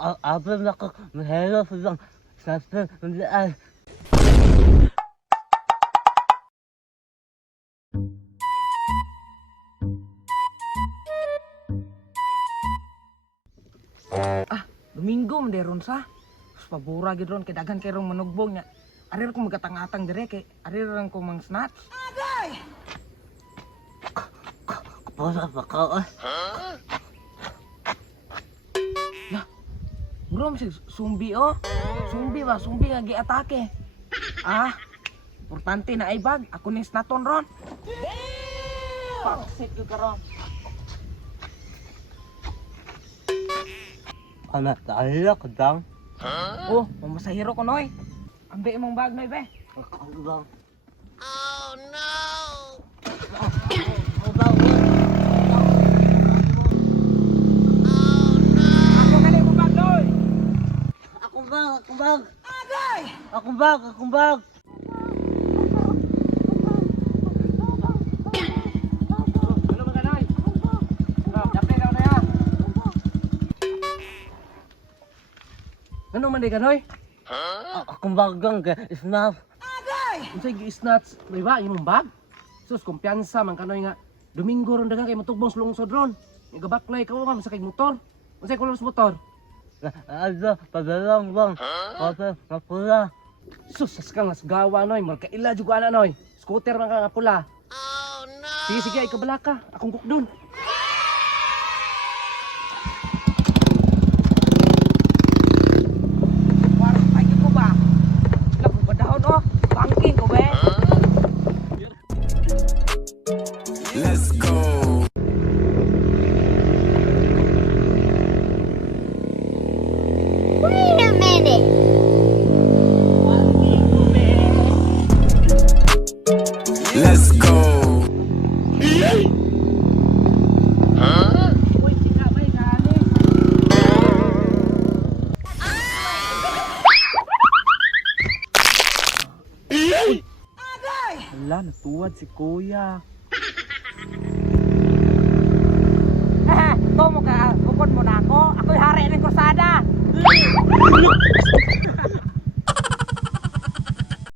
Abang ako, mahirap lang. Sasa, ay. Domingo man deron sa. Pabura gid ron kay daghan kay rong manugbong nya. Ari ra ko magatang-atang dire kay ari ra ko mang snatch. Kapasa pa ka, ay. Bro, si sumbi oh. Sumbi nga giatake. Importante na ay bag. Ako ning snaton ron. Paksit ko karon. Anak, tayo ka dang. Oh, mamasahiro ko noy. Ambi imong bag noy be. Ako bang. Ako gali mo bag noy. Akong bag. Akong bag. Ano ba kanay? Dapat daw na yan. Ano man di kanoy? Akong bagang ka, snap. Unsay gi-snatch? May ba imong bag? Sus, kumpiyansa man kanoy nga. Domingo ron dagang kay motugbong lungsod ron. Igabaklay ka man sa kay motor. Unsay kulor sa motor? Ano, padalang bang. Kapag mapula. Sus, sas ka nga gawa noy, magkaila jud ana noy. Scooter man ka nga pula. Oh no. Sige, ay kabala ka. Akong kukdon. Warang tayo ko ba? Lapo ba dahon oh? Bangking ko be. Let's go. Wait a minute. Let's go. Uy, sika ba ikani? Hala, natuwad si kuya.